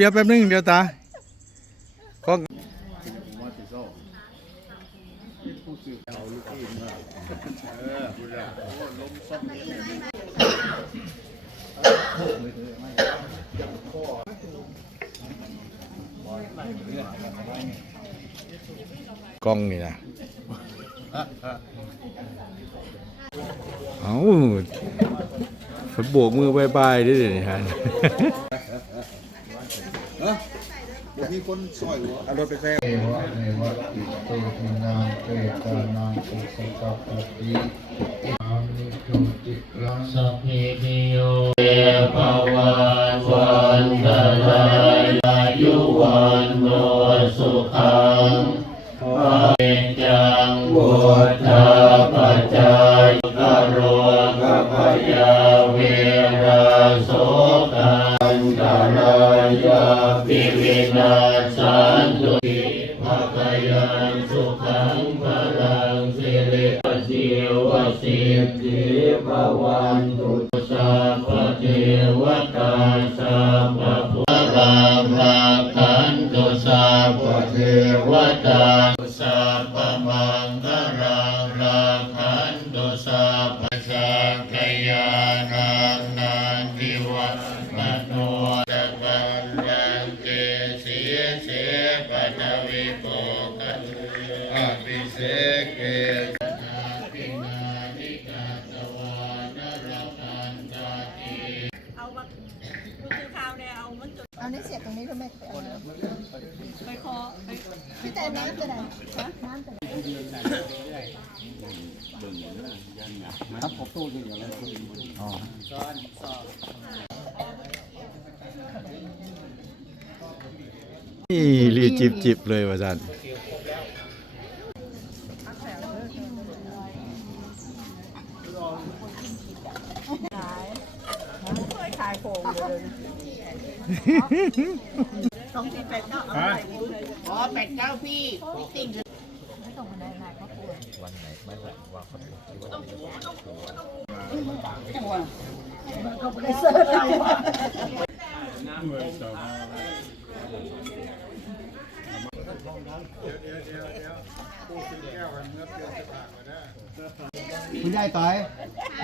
เดี๋ยวแป๊บนึงเดี๋ยวตาก็กล้องนี่นะเอาฝนโบกมือบายบายด้วยเดี๋ยวนี้ฮะ มี คนซอยหัวเอารถไปแซ่เอวะเนวะติโตทินังเปตานังอุสกัปปติอามิจุติรังสัพเพเทโยเอภวันวันตะลายอายุวันโนสุขังภะเวจังบุตต วสิทธิภวัน นี้เสียบตรงนี้ก็ไม่ไปเอาน้ำไปคอไปพี่แต่น้ำจะไหนน้ำจะไหนนี่รีจิบจิบเลยว่าจัน เคยขายโคงเลย สองสี่แปดเก้าเอาไปอ๋อแปดเก้าพี่พี่ติ่งคุณยายต่อย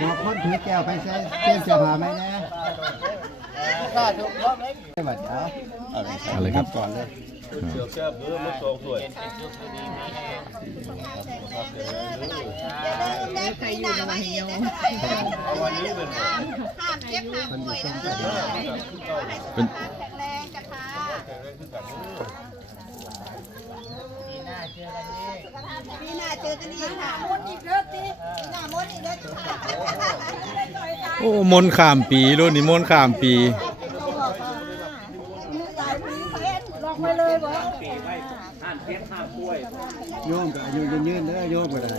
บอกคนถือแก้วไปใช้เปลี่ยนเสื้อผ้าไหมนะ ก็ถูกต้องเลยบัดเอาอะไรครับก่อนเลยเด็กปีหน้ามาอีกนะคะห้ามเจ็บห้ามป่วยนะให้สุขภาพแข็งแรงจ้ะค่ะปีหน้าเจอกันอีกค่ะมดอีกเด้อสิปีหน้ามดอีกเด้อจ้ะค่ะโอ้มนข้ามปีรุ่นนี้มนข้ามปี หลายปีเพชรลองไปเลยบ่ โยมก็อายุยืนๆเด้อโยมก็ได้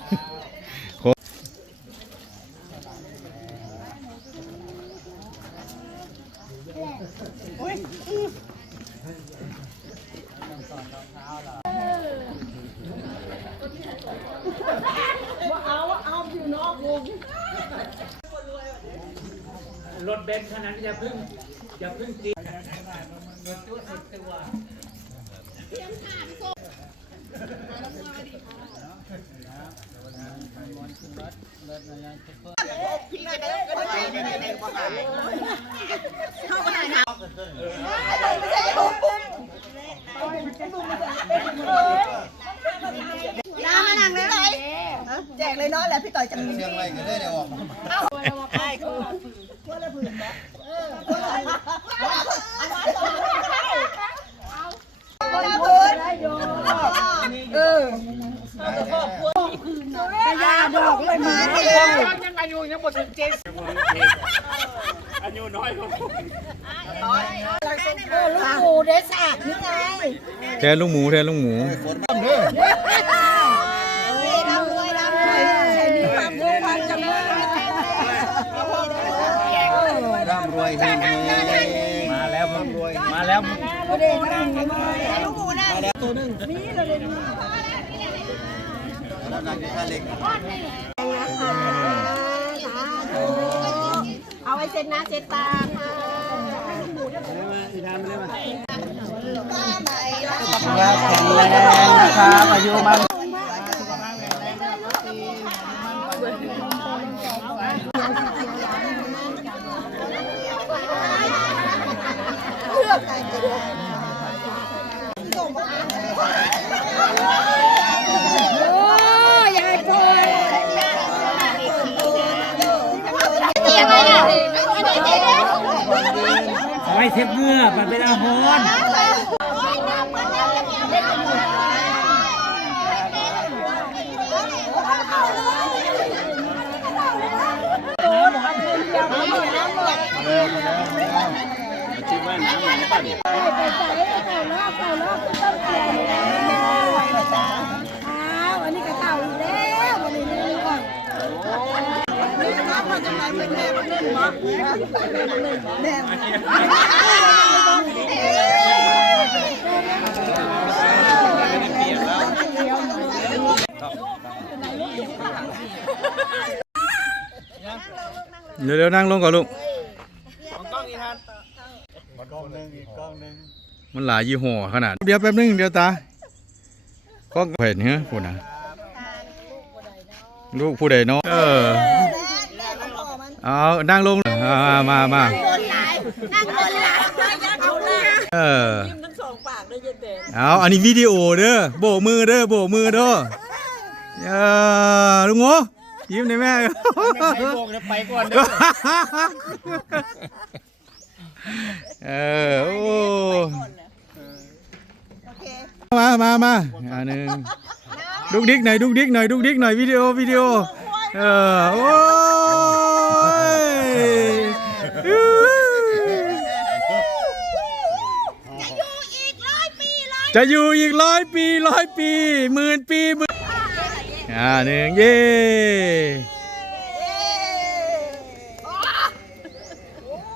รถเบนซ์ขนาดอย่าเพึ่งอย่าเพึ่งตี เลยน้ามานั่งเลยแจกเลยเนาะแหละพี่ต่อยจังเชียงไรกันเลยเดี๋ยวออกปูเดสากนี่ไงแทนลุงหมูแทนลุงหมู ร่ำรวยร่ำรวยใช้มีความรู้ความจำเริญ ร่ำร วยเฮงเฮงมาแล้วร่ำรวมาแล้วแล้วนักกีฬาเล็กเอาไว้เซ็นหน้าเซ็นตาค่ะครับแข็งแรงนะครับอายุมัน ไว้เช็ดเมื่อมันเป็นอาหาร เดี๋ยวเดี๋ยวนั่งลงก่อนลูก กล้องหนึ่งอีกกล้องหนึ่งมันหลายยี่ห้อขนาด เดี๋ยวแป๊บนึงเดี๋ยวตากล้องเห็นเหรอผู้น่ะลูกผู้ใดเนาะเออเอานั่งลงอ่ามามาบนหลายนั่งบนหลายเอาหน้าเออเอาอันนี้วิดีโอเด้อโบกมือเด้อโบกมือเด้อเออลุงโง่ยิ้มได้แม่ไปก่อนเด้อ เออโอ้มามามาอันหนึ่งดุกดิกหน่อยดุกดิกหน่อยดุกดิกหน่อยวิดีโอวิดีโอเออโอ้ยจะอยู่อีกร้อยปีร้อยปีหมื่นปีหมื่นอ่าหนึ่งเย่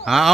เอา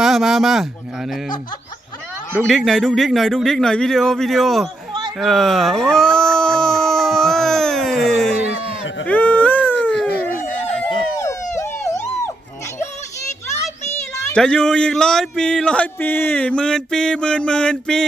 มามามาอันหนึ่งดุกดิกหน่อยดุกดิกหน่อยดุกดิกหน่อยวิดีโอวิดีโอเออโอ้ยจะอยู่อีกร้อยปีร้อยปีหมื่นปีหมื่นหมื่นปี